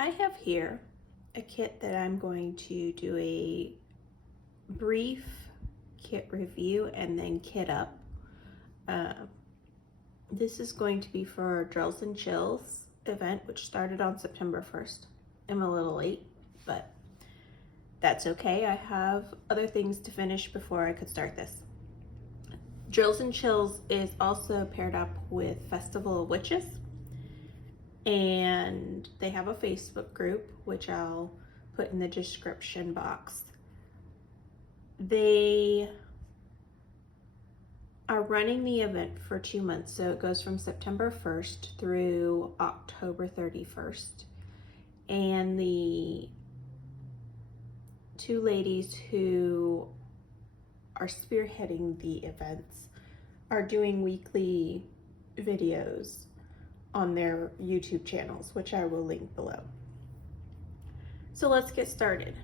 I have here a kit that I'm going to do a brief kit review and then kit up. This is going to be for our Drills and Chills event, which started on September 1st. I'm a little late, but that's okay. I have other things to finish before I could start this. Drills and Chills is also paired up with Festival of Witches, and they have a Facebook group, which I'll put in the description box. They are running the event for 2 months, so it goes from September 1st through October 31st. And the two ladies who are spearheading the events are doing weekly videos on their YouTube channels, which I will link below. So let's get started.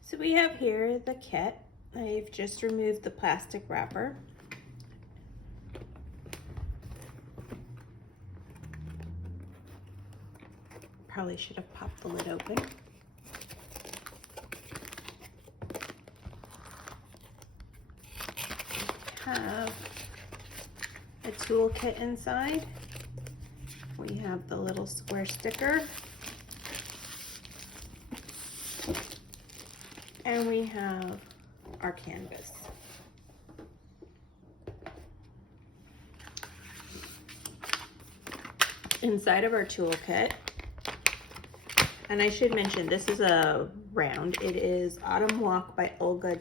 So we have here the kit. I've just removed the plastic wrapper. Probably should have popped the lid open. We have a toolkit inside. We have the little square sticker. And we have our canvas. Inside of our toolkit, and I should mention this is a round. It is Autumn Walk by Olga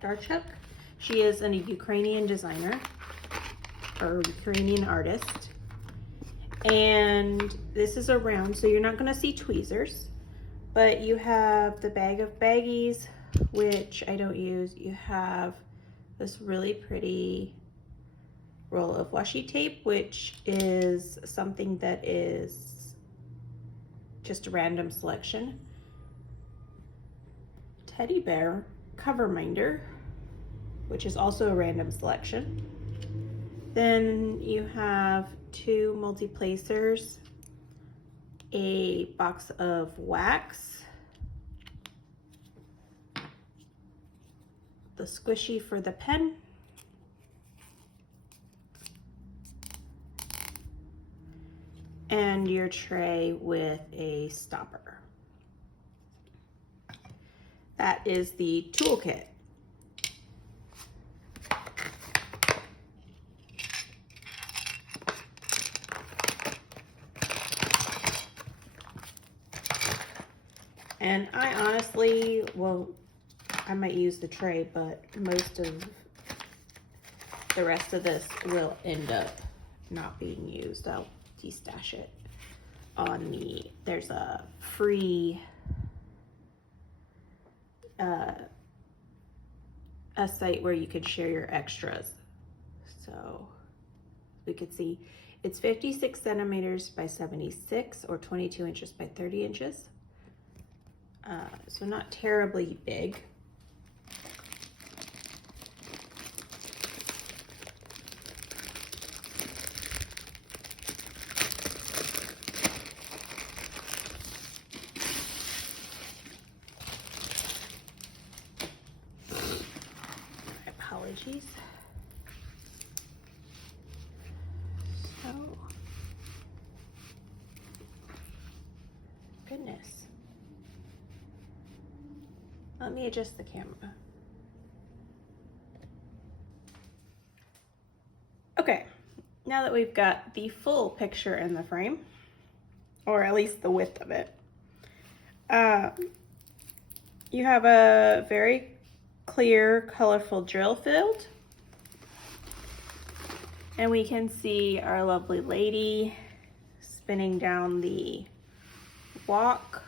Darchuk. She is a Ukrainian designer or Ukrainian artist. And this is a round, so you're not going to see tweezers, but you have the bag of baggies, which I don't use. You have this really pretty roll of washi tape, which is something that is just a random selection. Teddy bear cover minder, which is also a random selection. Then you have 2 multi-placers, a box of wax, the squishy for the pen, and your tray with a stopper. That is the toolkit. And I honestly, well, I might use the tray, but most of the rest of this will end up not being used. I'll destash it on the, there's a free a site where you can share your extras. So we could see it's 56 centimeters by 76 or 22 inches by 30 inches. So not terribly big. Apologies. So, goodness. Let me adjust the camera. Okay, now that we've got the full picture in the frame, or at least the width of it, you have a very clear, colorful drill field. And we can see our lovely lady spinning down the walk.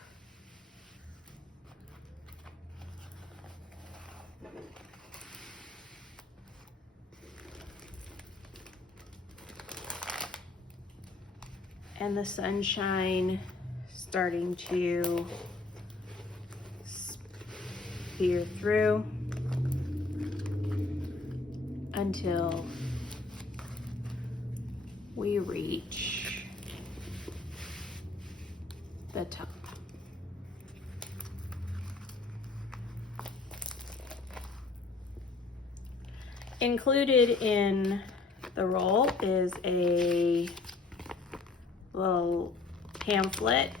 And the sunshine starting to spear through until we reach the top. Included in the roll is a little pamphlet.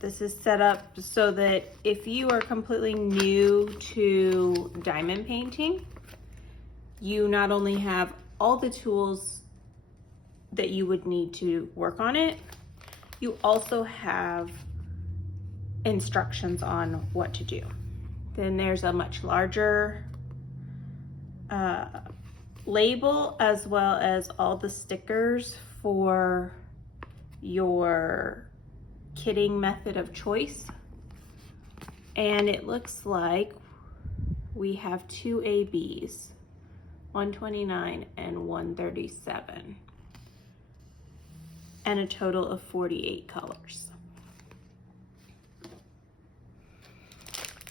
This is set up so that if you are completely new to diamond painting, you not only have all the tools that you would need to work on it, you also have instructions on what to do. Then there's a much larger label, as well as all the stickers for your kitting method of choice. And it looks like we have two ABs, 129 and 137, and a total of 48 colors.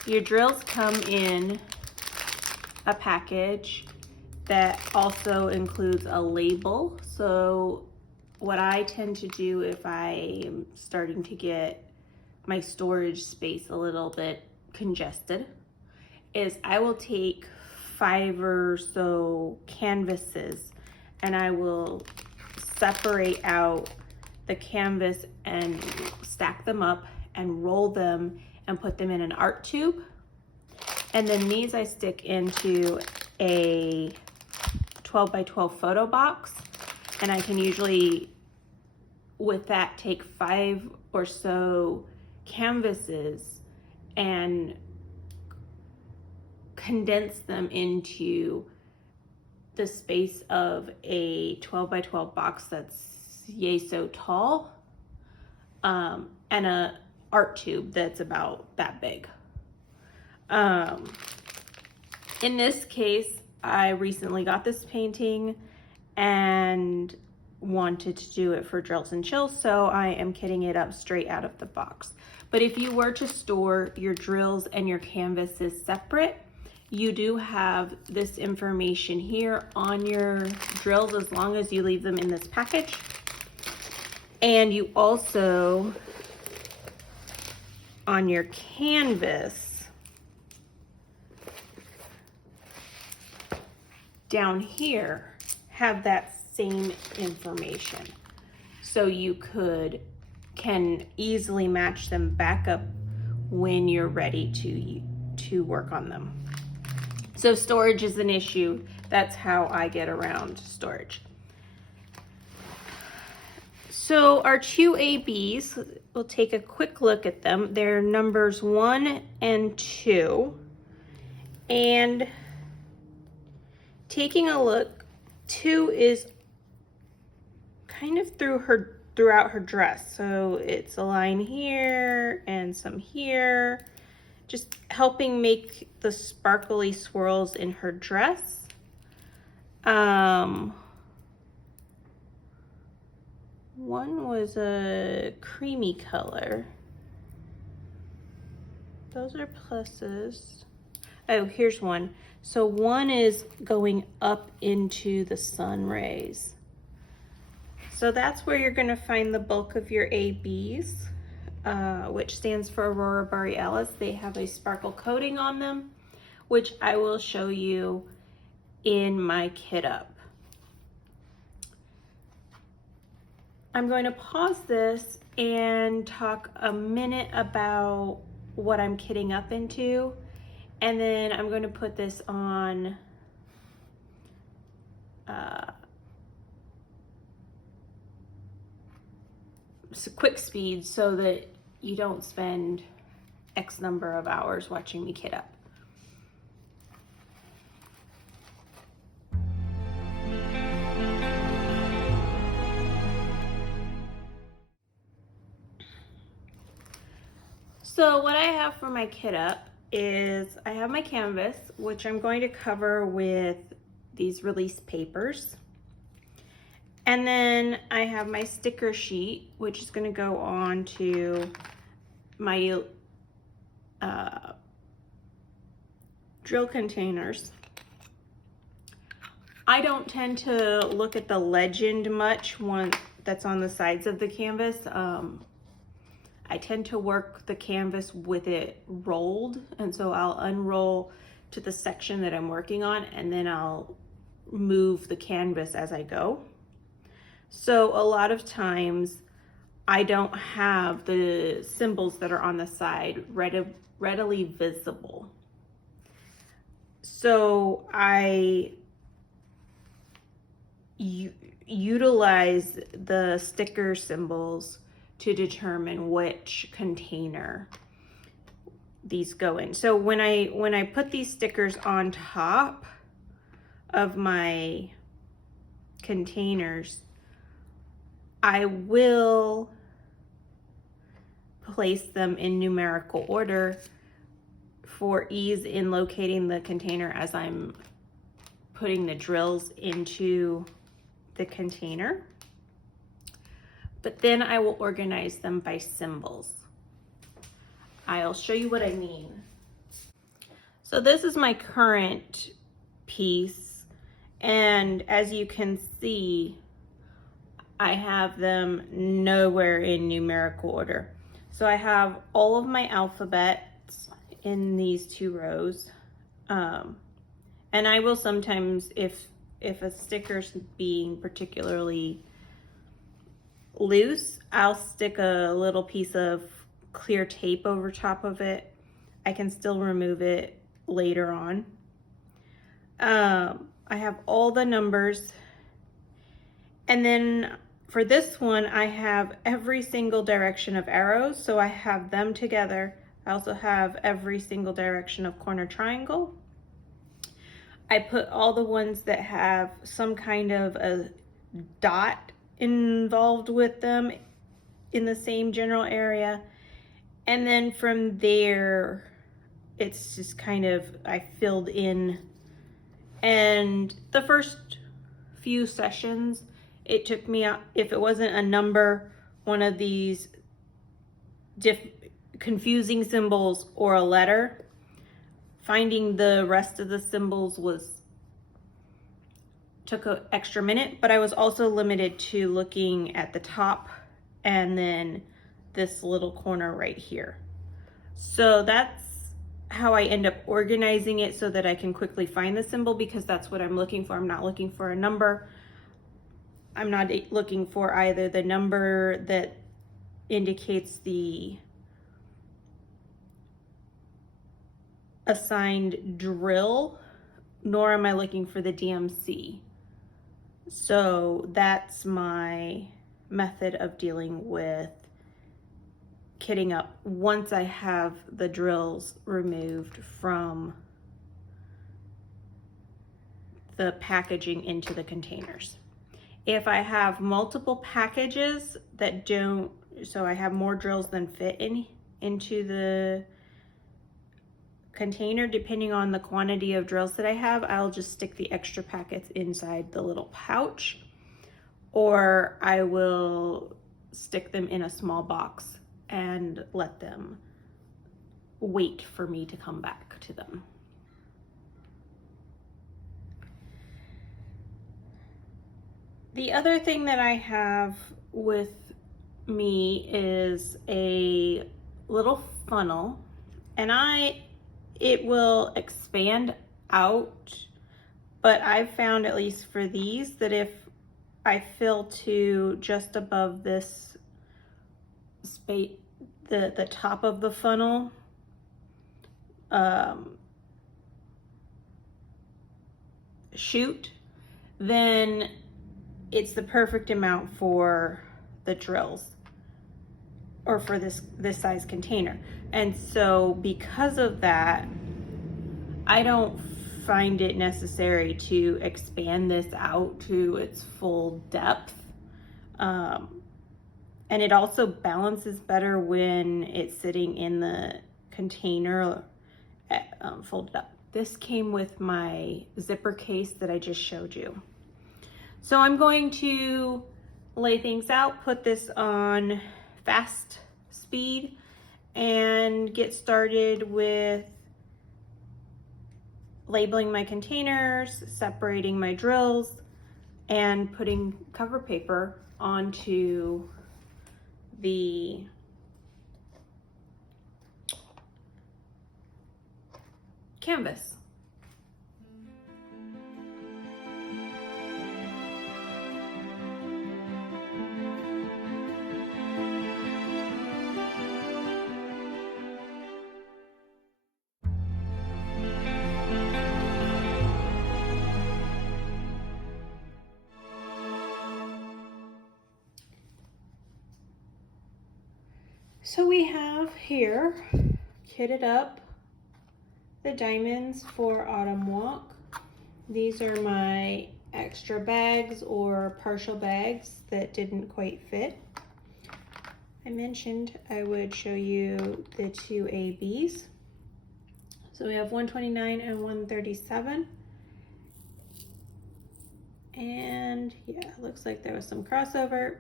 Your drills come in a package that also includes a label. So what I tend to do if I'm starting to get my storage space a little bit congested is I will take 5 or so canvases and I will separate out the canvas and stack them up and roll them and put them in an art tube. And then these I stick into a 12 by 12 photo box, and I can usually with that take 5 or so canvases and condense them into the space of a 12 by 12 box that's yay so tall, and a art tube that's about that big. In this case, I recently got this painting and wanted to do it for Drills and Chills, so I am kitting it up straight out of the box. But if you were to store your drills and your canvases separate, you do have this information here on your drills as long as you leave them in this package. And you also, on your canvas, down here, have that same information. So you can easily match them back up when you're ready to work on them. So storage is an issue. That's how I get around storage. So our two ABs, we'll take a quick look at them. They're numbers 1 and 2. And taking a look, 2 is kind of throughout her dress. So it's a line here and some here, just helping make the sparkly swirls in her dress. One was a creamy color. Those are pluses. Oh, here's one. So one is going up into the sun rays. So that's where you're going to find the bulk of your ABs, which stands for Aurora Borealis. They have a sparkle coating on them, which I will show you in my kit up. I'm going to pause this and talk a minute about what I'm kitting up into, and then I'm going to put this on quick speed so that you don't spend X number of hours watching me kit up. So what I have for my kit up is I have my canvas, which I'm going to cover with these release papers. And then I have my sticker sheet, which is going to go on to my drill containers. I don't tend to look at the legend much that's on the sides of the canvas. I tend to work the canvas with it rolled, and so I'll unroll to the section that I'm working on, and then I'll move the canvas as I go. So a lot of times I don't have the symbols that are on the side readily visible. So I utilize the sticker symbols to determine which container these go in. So when I put these stickers on top of my containers, I will place them in numerical order for ease in locating the container as I'm putting the drills into the container. But then I will organize them by symbols. I'll show you what I mean. So this is my current piece, and as you can see, I have them nowhere in numerical order. So I have all of my alphabets in these 2 rows. And I will sometimes, if a sticker's being particularly loose, I'll stick a little piece of clear tape over top of it. I can still remove it later on. I have all the numbers. And then for this one, I have every single direction of arrows, so I have them together. I also have every single direction of corner triangle. I put all the ones that have some kind of a dot involved with them in the same general area. And then from there, it's just kind of, I filled in. And the first few sessions, it took me, if it wasn't a number, one of these confusing symbols, or a letter, finding the rest of the symbols took an extra minute, but I was also limited to looking at the top and then this little corner right here. So that's how I end up organizing it, so that I can quickly find the symbol, because that's what I'm looking for. I'm not looking for a number. I'm not looking for either the number that indicates the assigned drill, nor am I looking for the DMC. So that's my method of dealing with kitting up once I have the drills removed from the packaging into the containers. If I have multiple packages that don't, so I have more drills than fit into the container, depending on the quantity of drills that I have, I'll just stick the extra packets inside the little pouch, or I will stick them in a small box and let them wait for me to come back to them. The other thing that I have with me is a little funnel, and it will expand out, but I've found, at least for these, that if I fill to just above this space, the top of the funnel, chute, then it's the perfect amount for the drills, or for this size container. And so because of that, I don't find it necessary to expand this out to its full depth. And it also balances better when it's sitting in the container folded up. This came with my zipper case that I just showed you. So I'm going to lay things out, put this on fast speed, and get started with labeling my containers, separating my drills, and putting cover paper onto the canvas. So we have here kitted up the diamonds for Autumn Walk. These are my extra bags or partial bags that didn't quite fit. I mentioned I would show you the two ABs. So we have 129 and 137. And yeah, looks like there was some crossover.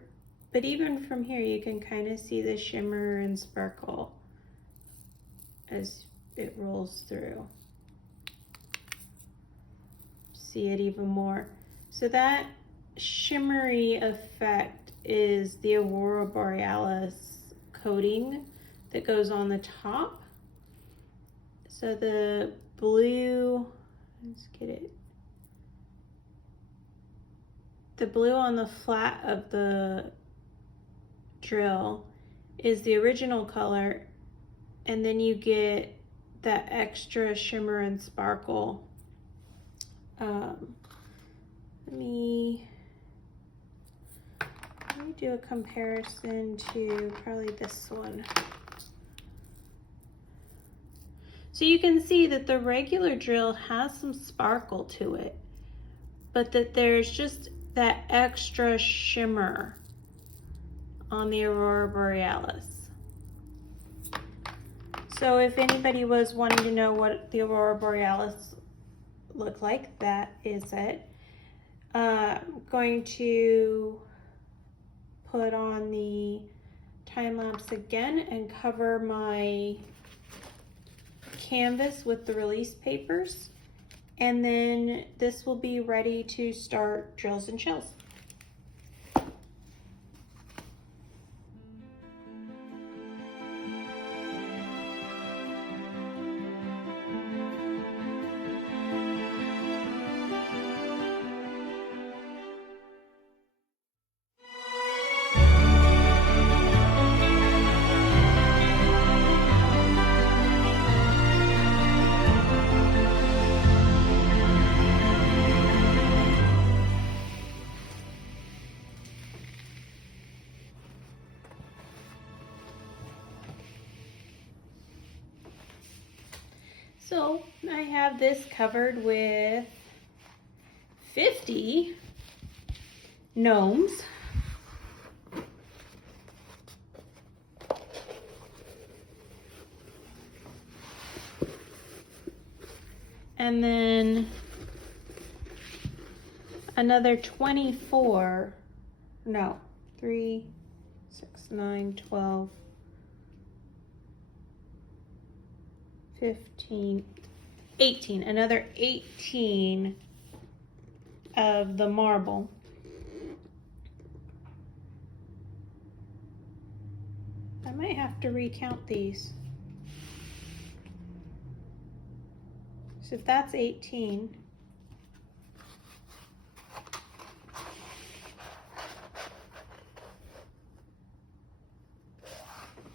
But even from here, you can kind of see the shimmer and sparkle as it rolls through. See it even more. So that shimmery effect is the Aurora Borealis coating that goes on the top. So the blue, let's get it. The blue on the flat of the drill is the original color, and then you get that extra shimmer and sparkle. Let me do a comparison to probably this one. So you can see that the regular drill has some sparkle to it, but that there's just that extra shimmer on the Aurora Borealis. So if anybody was wanting to know what the Aurora Borealis looked like, that is it. I'm going to put on the time lapse again and cover my canvas with the release papers, and then this will be ready to start drills and shells. So I have this covered with 50 gnomes. And then another 24, no, 3, 6, 9, 12, 15, 18, another 18 of the marble. I might have to recount these. So if that's 18,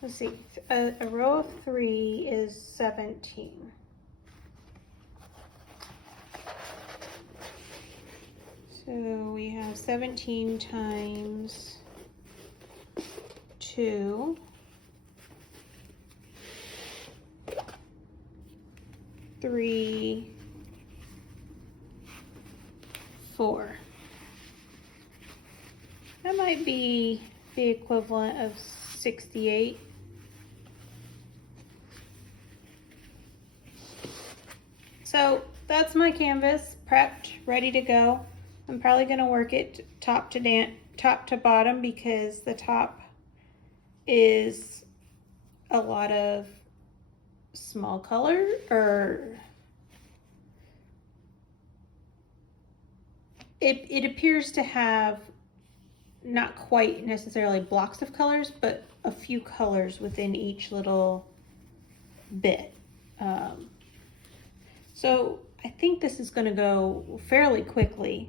let's see, a row of 3 is 17. So we have 17 times 2. 3, 4. That might be the equivalent of 68. So that's my canvas prepped, ready to go. I'm probably going to work it top to bottom because the top is a lot of small color, or it appears to have not quite necessarily blocks of colors, but a few colors within each little bit. So I think this is going to go fairly quickly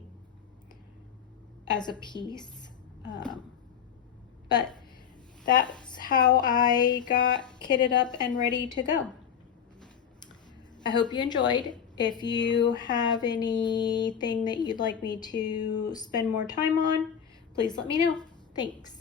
as a piece. But that's how I got kitted up and ready to go. I hope you enjoyed. If you have anything that you'd like me to spend more time on, please let me know. Thanks.